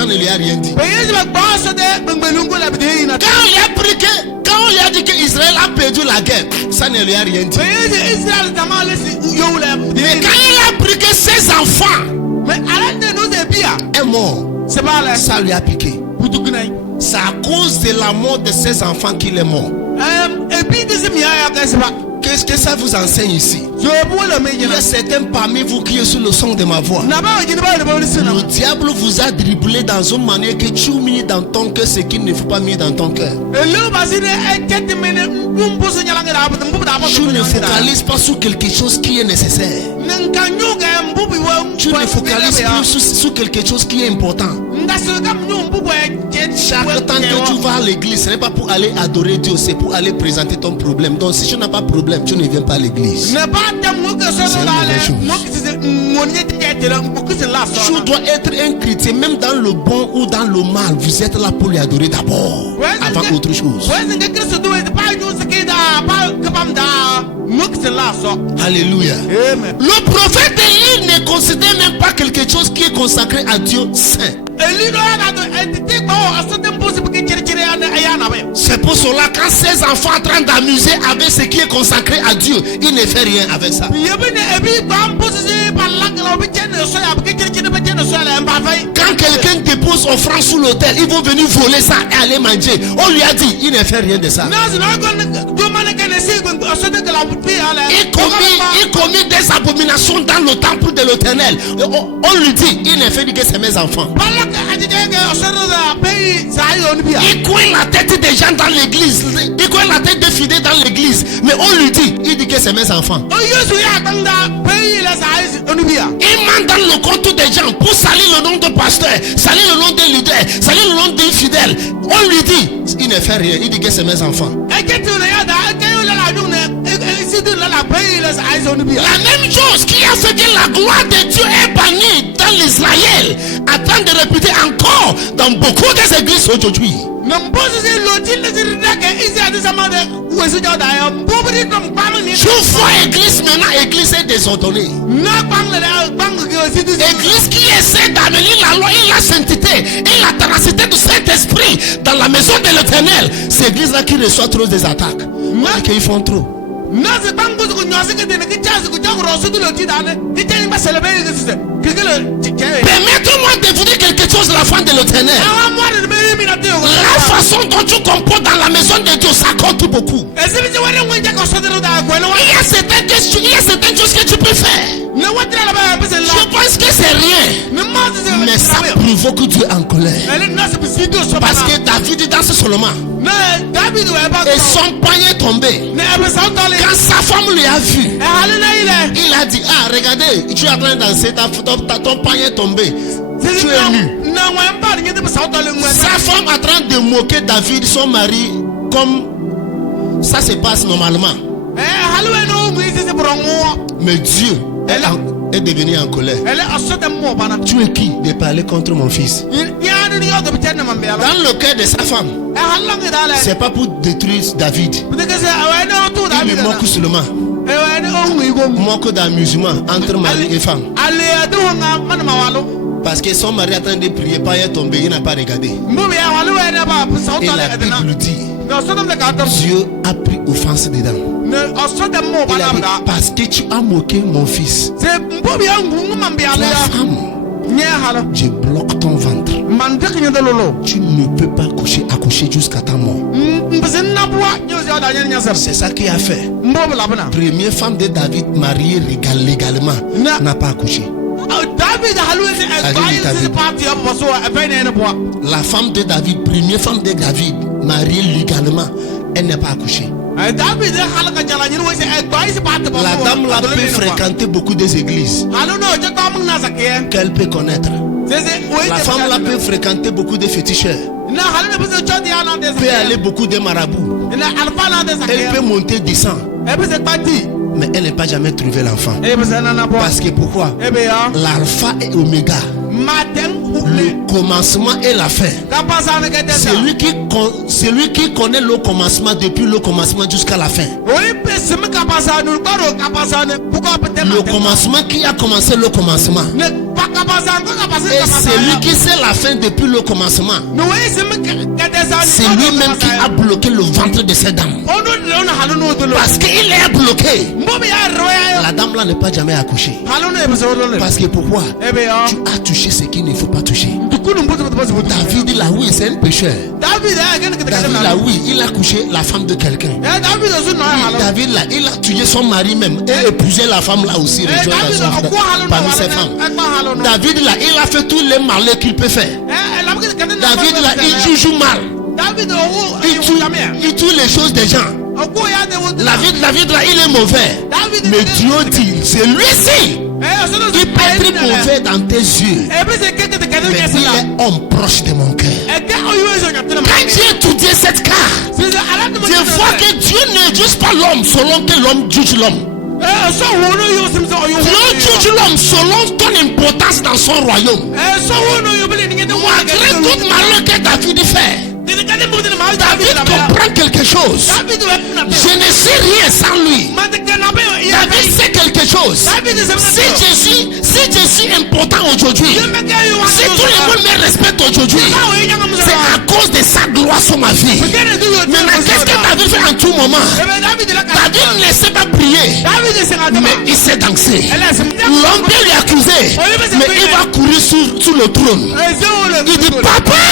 ça ne lui a rien dit. Quand il a dit qu'Israël a perdu la guerre, ça ne lui a rien dit. Mais quand il a appris que ses enfants est mort, ça lui a piqué. C'est à cause de la mort de ses enfants qu'il est mort. Qu'est-ce que ça vous enseigne ici? Il y a certains parmi vous qui sont sous le son de ma voix. Le diable vous a dribblé dans une manière que tu mis dans ton cœur ce qu'il ne faut pas mettre dans ton cœur. Tu ne focalises pas sur quelque chose qui est nécessaire. Tu ne focalises plus sur quelque chose qui est important. Chaque temps que tu vas à l'église, ce n'est pas pour aller adorer Dieu, c'est pour aller présenter ton problème. Donc si tu n'as pas de problème, tu ne viens pas à l'église. Tu dois être un chrétien, même dans le bon ou dans le mal. Vous êtes là pour lui adorer d'abord, avant autre chose. Alléluia. Le prophète Élie ne considère même pas quelque chose qui est consacré à Dieu saint. C'est pour cela quand ses enfants sont en train d'amuser avec ce qui est consacré à Dieu, il ne fait rien avec ça. Quand quelqu'un dépose offrande sous l'autel, ils vont venir voler ça et aller manger. On lui a dit, il ne fait rien de ça. Il commet des abominations dans le temple de l'Éternel. On lui dit, il ne fait que c'est mes enfants. Il coince la tête des gens dans l'église. Il coince la tête des fidèles dans l'église. Mais on lui dit, il dit que c'est mes enfants. Il ment dans le compte des gens pour salir le nom de pasteur, salir le nom des leaders, salir le nom des fidèles. On lui dit, il ne fait rien. Il dit que c'est mes enfants. La même chose qui a fait que la gloire de Dieu est bannie dans l'Israël, attend de répéter encore dans beaucoup des églises aujourd'hui. Tu vois église maintenant, église est désordonnée. Église qui essaie d'amener la loi et la sainteté et la ténacité du Saint-Esprit dans la maison de l'Éternel. C'est l'église là qui reçoit trop des attaques. Parce qu'ils font trop. Permettez-moi de vous dire quelque chose de la fin de l'Éternel. La façon dont tu comportes dans la maison de Dieu, ça compte beaucoup. Il y a certaines choses que tu peux faire. Je pense que c'est rien, mais ça provoque Dieu en colère. Parce que David danse seulement et son poignet est tombé. Quand sa femme lui a vu, il a dit, ah regardez, tu es en train de danser, ton poignet est tombé, tu es nu. Sa femme est en train de moquer David, son mari, comme ça se passe normalement. Mais Dieu est devenu en colère. Tu es qui de parler contre mon fils? Dans le cœur de sa femme, c'est pas pour détruire David. Il me moque seulement. Moque d'amusement entre mari et femme. Parce que son mari est en train de prier, pas est tombé, il n'a pas regardé. Et la Bible dit, Dieu a pris offense dedans. Il a dit, parce que tu as moqué mon fils, toi femme, je bloque ton ventre. Tu ne peux pas accoucher jusqu'à ta mort. C'est ça qu'il a fait. Première femme de David mariée légalement n'a pas accouché. La femme de David, première femme de David mariée légalement, elle n'est pas accouchée. La dame là peut fréquenter beaucoup des églises qu'elle peut connaître. La femme là peut fréquenter beaucoup de féticheurs, peut aller beaucoup de marabouts, elle peut monter, descendre, mais elle n'a pas jamais trouvé l'enfant. Parce que pourquoi? L'alpha et oméga, le commencement et la fin. Celui qui connaît le commencement depuis le commencement jusqu'à la fin. Le commencement qui a commencé le commencement. Et celui qui sait la fin depuis le commencement. C'est lui-même qui a bloqué le ventre de cette dame. Parce qu'il est bloqué. La dame là n'est pas jamais accouchée. Parce que pourquoi? Tu as touché ce qu'il ne faut pas toucher. David là, oui, c'est un pécheur. David là, oui, il a couché la femme de quelqu'un. David là, il a tué son mari même et épousé la femme là aussi. Parmi ses femmes. David là, il a fait tous les malheurs qu'il peut faire. David là, il joue mal. Il tue les choses des gens. David là, il est mauvais. Mais Dieu dit, c'est lui-ci qui peut être mauvais dans tes yeux. Mais il est homme proche de mon cœur. Quand j'ai étudié cette carte, je vois que Dieu ne juge pas l'homme selon que l'homme juge l'homme. Dieu juge l'homme selon ton importance dans son royaume. Malgré toute malheur que David fait, David comprend quelque chose. Je ne sais rien sans lui. David sait quelque chose. Si je suis important aujourd'hui, si tout le monde me respecte aujourd'hui, c'est à cause de sa gloire sur ma vie. Maintenant, qu'est-ce que David fait en tout moment? David ne sait pas prier, mais il sait danser. L'homme peut lui accuser, mais il va courir sur le trône. Il dit, papa,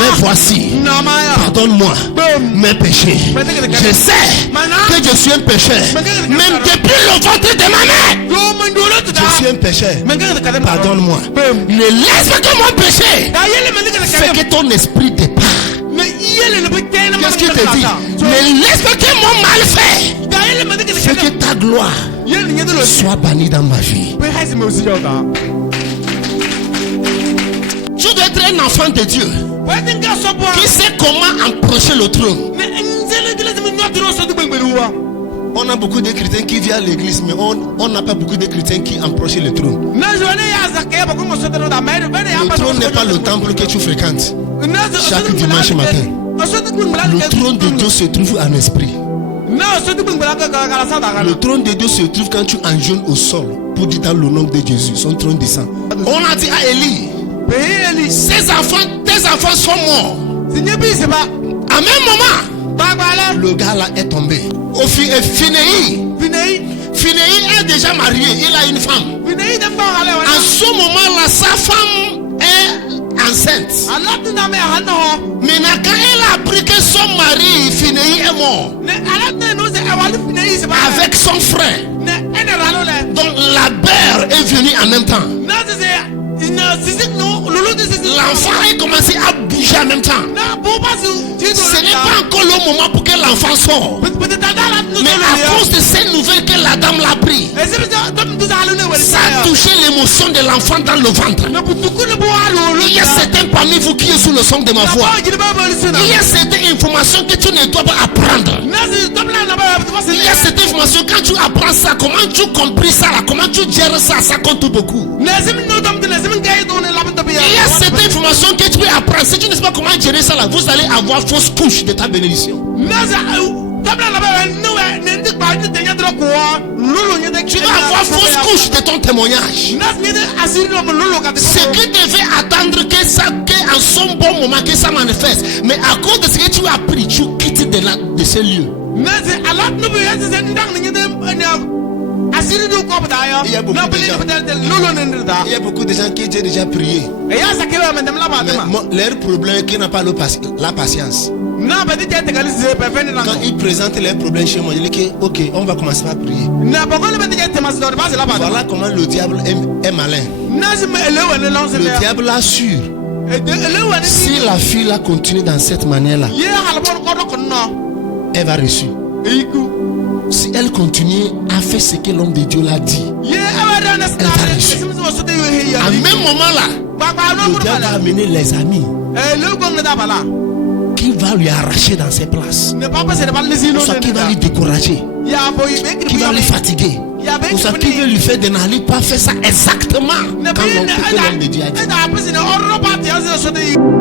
mais voici, pardonne-moi mes péchés. Je sais que je suis un pécheur. Même depuis le ventre de ma mère, je suis un pécheur. Pardonne-moi. Ne laisse pas que mon péché fait que ton esprit départ. Qu'est-ce qu'il te dit? Ne laisse pas que mon mal fait que ta gloire soit bannie dans ma vie. Tu dois être un enfant de Dieu qui sait comment approcher le trône. On a beaucoup de chrétiens qui viennent à l'église, mais on n'a pas beaucoup de chrétiens qui approchent le trône. Le trône n'est pas le temple que tu fréquentes chaque dimanche matin. Le trône de Dieu se trouve en esprit. Le trône de Dieu se trouve quand tu enjeunes au sol pour dire dans le nom de Jésus, son trône descend. On a dit à Élie, tes enfants sont morts. À même moment, le gars là est tombé. Phinéi est déjà marié, il a une femme. En ce moment là, sa femme est enceinte. Maintenant, quand elle a appris que son mari Phinéi est mort avec son frère, donc la mère est venue en même temps. L'enfant a commencé à bouger en même temps. Ce n'est pas encore le moment pour que l'enfant sorte. Mais à cause de ces nouvelles que la dame l'a pris, ça a touché l'émotion de l'enfant dans le ventre. Il y a certains parmi vous qui sont sous le son de ma voix. Il y a certaines informations que tu ne dois pas apprendre. Il y a certaines informations, quand tu apprends ça, comment tu compris ça là, comment tu gères ça, ça compte beaucoup. Il y a certaines informations que tu peux apprendre. Si tu ne sais pas comment gérer ça là, vous allez avoir fausse couche de ta bénédiction. Tu vas avoir fausse couche de ton témoignage. Ce qui devait attendre que ça, qu'en son bon moment que ça manifeste, mais à cause de ce que tu as appris, tu quittes de ce lieu. Il y a beaucoup de gens qui ont déjà prié. Mais leur problème est qu'ils n'ont pas la patience. Quand ils présentent leurs problèmes chez moi, ils disent ok, on va commencer à prier. Voilà comment le diable est malin. Le diable assure. Si la fille là continue dans cette manière-là, elle va réussir. Si elle continue à faire ce que l'homme de Dieu l'a dit, elle va réussir. À même moment là, le diable va amener les amis qui va lui arracher dans ses places, soit qui va lui décourager, qui va lui fatiguer. Pour ça qui veut lui faire de n'aller pas faire ça exactement. Quand l'homme de Dieu a dit.